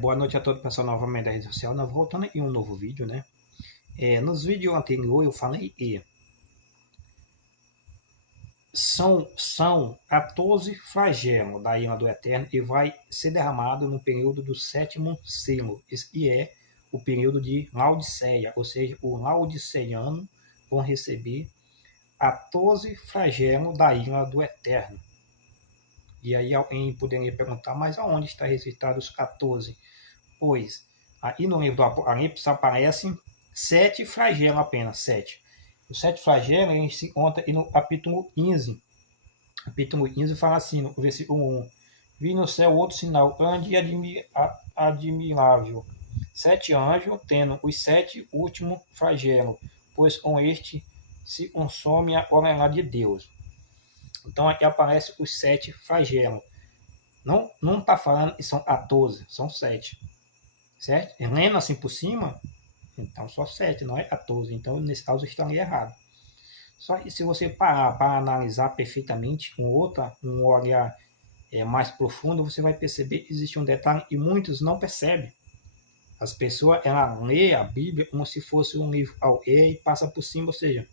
Boa noite a todo o pessoal novamente da rede social. Nós voltando em um novo vídeo, né? Nos vídeos anteriores eu falei que são 14 flagelos da ira do Eterno e vai ser derramado no período do sétimo selo, e é o período de Laodiceia, ou seja, o laodiceiano vão receber 14 flagelos da ira do Eterno. E aí alguém poderia perguntar, mas aonde está registrado os 14? Pois aí no livro do Apocalipse aparecem 7 flagelos apenas, 7. Os 7 flagelos a gente se encontra no capítulo 15. Capítulo 15 fala assim, no versículo 1. Vi no céu outro sinal grande e admirável. 7 anjos tendo os 7 últimos flagelos, pois com este se consome a orelha de Deus. Então aqui aparece os 7 flagelos. Não está falando que são 14, são 7. Certo? Lendo assim por cima, então só 7, não é 14. Então, nesse caso, eu estaria errado. Só que se você parar para analisar perfeitamente um olhar mais profundo, você vai perceber que existe um detalhe e muitos não percebem. As pessoas ela lê a Bíblia como se fosse um livro ao e passa por cima, ou seja,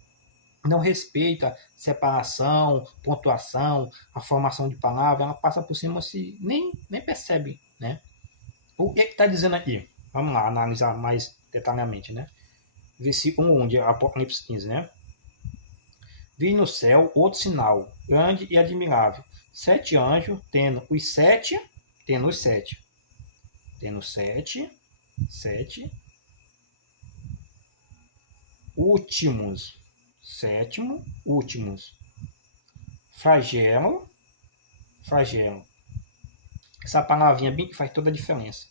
não respeita separação, pontuação, a formação de palavra, ela passa por cima se nem percebe, né? O que está dizendo aqui? Vamos lá, analisar mais detalhadamente, né? Versículo 1 de Apocalipse 15, né? Vi no céu outro sinal, grande e admirável. 7 anjos, tendo os sete últimos, últimos, flagelo. Essa palavrinha bem que faz toda a diferença.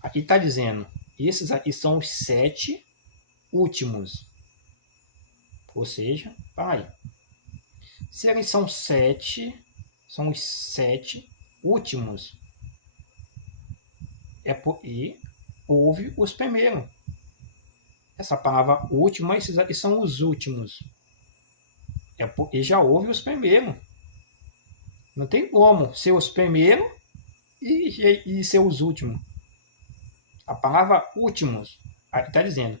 Aqui está dizendo, esses aqui são os 7 últimos. Ou seja, pai, se eles são os 7 últimos, é porque houve os primeiros. Essa palavra última, esses aqui são os últimos. É porque já houve os primeiros. Não tem como ser os primeiros e ser os últimos. A palavra últimos, aqui está dizendo,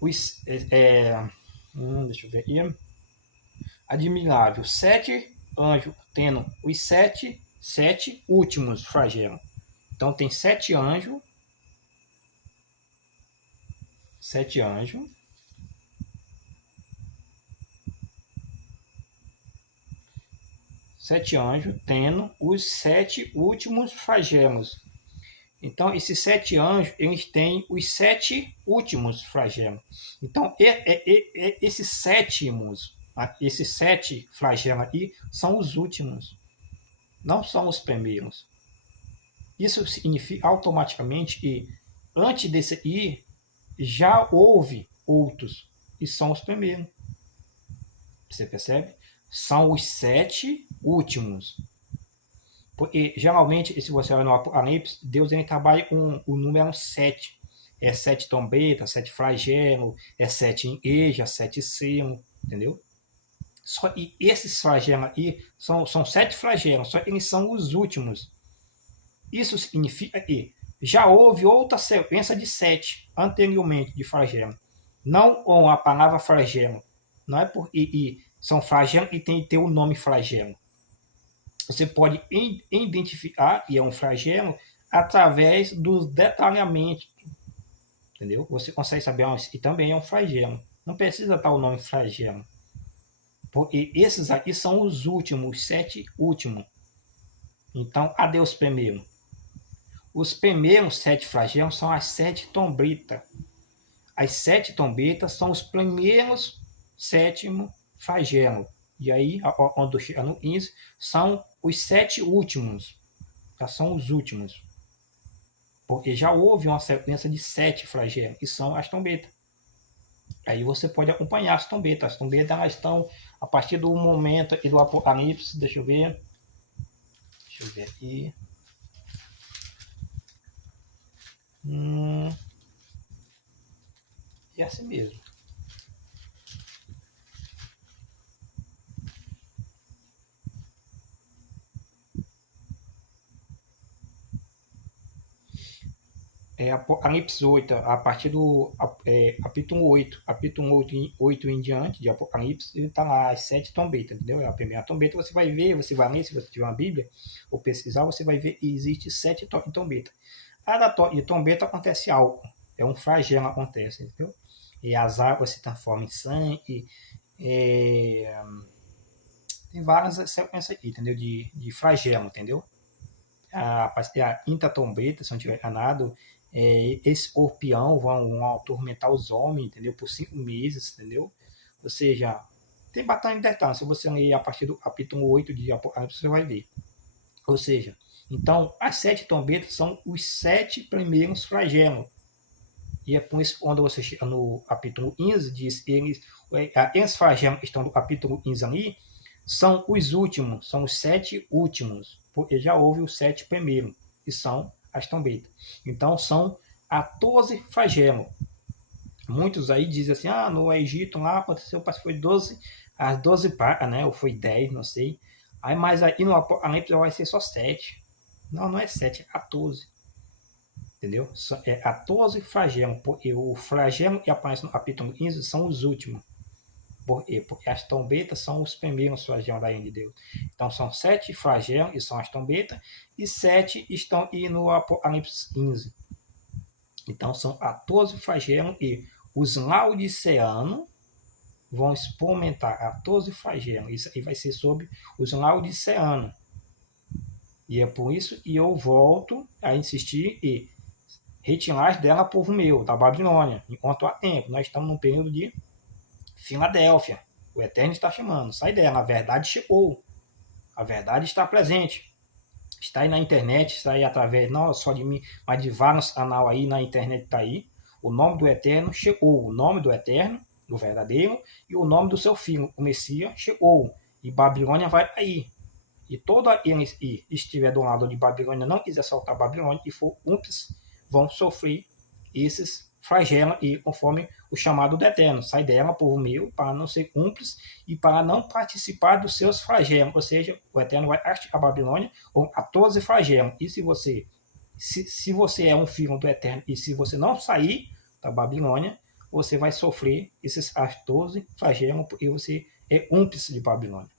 os, deixa eu ver aqui, admirável, 7 anjos tendo os 7 últimos flagelos. Então tem 7 anjos, 7 anjos, tendo os 7 últimos flagelos. Então, esses 7 anjos, eles têm os 7 últimos flagelos. Então, esses 7 flagelos aí são os últimos, não são os primeiros. Isso significa automaticamente que antes desse aí já houve outros, e são os primeiros. Você percebe? São os 7 últimos. Porque geralmente, se você olha no Apocalipse, Deus ele trabalha com o número 7. É 7 trombetas, 7 flagelos, é 7 engeja, 7 selo, entendeu? Só que esses flagelos aí são 7 flagelos, só que eles são os últimos. Isso significa que já houve outra sequência de 7 anteriormente de flagelo. Não com a palavra flagelo. Não é porque são flagelos e tem que ter o nome flagelo. Você pode identificar que é um flagelo através dos detalhamentos. Entendeu? Você consegue saber e também é um flagelo. Não precisa estar o nome flagelo. Porque esses aqui são os últimos, os 7 últimos. Então, adeus primeiro. Os primeiros 7 flagelos são as 7 trombetas. As 7 trombetas são os primeiros 7 flagelos. E aí, quando chega no 15, são os 7 últimos. Já são os últimos. Porque já houve uma sequência de 7 flagelos, que são as trombetas. Aí você pode acompanhar as trombetas. As trombetas elas estão a partir do momento do Apocalipse. Deixa eu ver aqui. É assim mesmo. Apocalipse 8, a partir do capítulo 8, capítulo 8 em diante de Apocalipse, está lá as 7 trombetas, entendeu? A primeira trombeta você vai ver, você vai ler, se você tiver uma Bíblia, ou pesquisar, você vai ver que existe 7 trombetas. Cada trombeta acontece algo, é um flagelo acontece, entendeu? E as águas se transformam em sangue, tem várias sequências aqui, entendeu? De flagelo, entendeu? A quinta trombeta, se não tiver enganado, escorpião vão atormentar os homens, entendeu? Por 5 meses, entendeu? Ou seja, tem bastante detalhe. Se você ler a partir do capítulo 8 de Apocalipse, você vai ver. Ou seja, então, as 7 trombetas são os 7 primeiros flagelos. E é por isso que quando você chega no capítulo 15, diz esses flagelos que estão no capítulo 15 ali, são os últimos, são os 7 últimos, porque já houve os 7 primeiros, que são as trombetas. Então são 14 flagelos. Muitos aí dizem assim, no Egito lá aconteceu, parece que foi 12, as 12 pragas, né? Ou foi 10, não sei. Aí, mas aí no Apocalipse vai ser só 7. Não é 7, é 14. Entendeu? É 14 flagelos. Porque o flagelo que aparece no capítulo 15 são os últimos. Por quê? Porque as trombetas são os primeiros flagelos da ira de Deus. Então são 7 flagelos, e são as trombetas, e 7 estão aí no Apocalipse 15. Então são 14 flagelos, e os laodiceanos vão experimentar 14 flagelos. Isso aí vai ser sobre os laodiceanos. E é por isso que eu volto a insistir e retirar dela, povo meu, da Babilônia. Enquanto há tempo, nós estamos num período de Filadélfia. O Eterno está chamando. Sai dela. A verdade chegou. A verdade está presente. Está aí na internet, está aí através, não só de mim, mas de vários canais aí na internet está aí. O nome do Eterno chegou. O nome do Eterno, do verdadeiro, e o nome do seu filho, o Messias, chegou. E Babilônia vai aí. E todo aquele que estiver do lado de Babilônia, não quiser soltar Babilônia e for cúmplice, vão sofrer esses flagelos, e conforme o chamado do Eterno, sai dela, povo meu, para não ser cúmplice e para não participar dos seus flagelos. Ou seja, o Eterno vai castigar a Babilônia com 14 flagelos. E se você é um filho do Eterno e se você não sair da Babilônia, você vai sofrer esses 14 flagelos, porque você é cúmplice de Babilônia.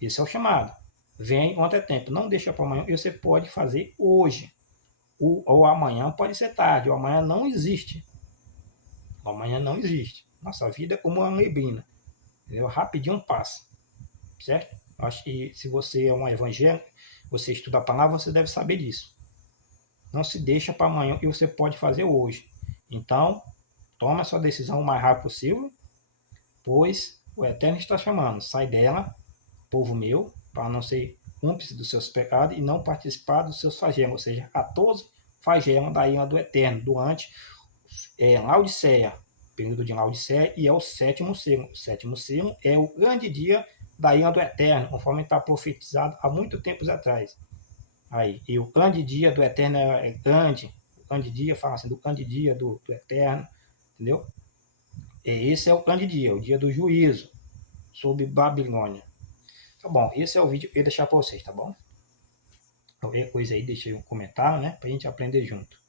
Esse é o chamado. Vem enquanto é tempo. Não deixa para amanhã. E você pode fazer hoje. Ou amanhã pode ser tarde. O amanhã não existe. O amanhã não existe. Nossa vida é como uma neblina. Entendeu? Rapidinho passa. Certo? Eu acho que se você é um evangélico, você estuda a palavra, você deve saber disso. Não se deixa para amanhã e você pode fazer hoje. Então, toma a sua decisão o mais rápido possível, pois o Eterno está chamando. Sai dela, povo meu, para não ser cúmplice dos seus pecados e não participar dos seus flagelos, ou seja, 14 flagelos da ira do Eterno, durante Laodiceia, período de Laodiceia, e é o 7º selo. O 7º selo é o grande dia da ira do Eterno, conforme está profetizado há muito tempos atrás. Aí, e o grande dia do Eterno é grande. O grande dia, fala assim, do grande dia do Eterno, entendeu? Esse é o grande dia, o dia do juízo sobre Babilônia. Tá bom, esse é o vídeo que eu ia deixar para vocês, tá bom? Qualquer coisa aí, deixa aí um comentário, né? Pra gente aprender junto.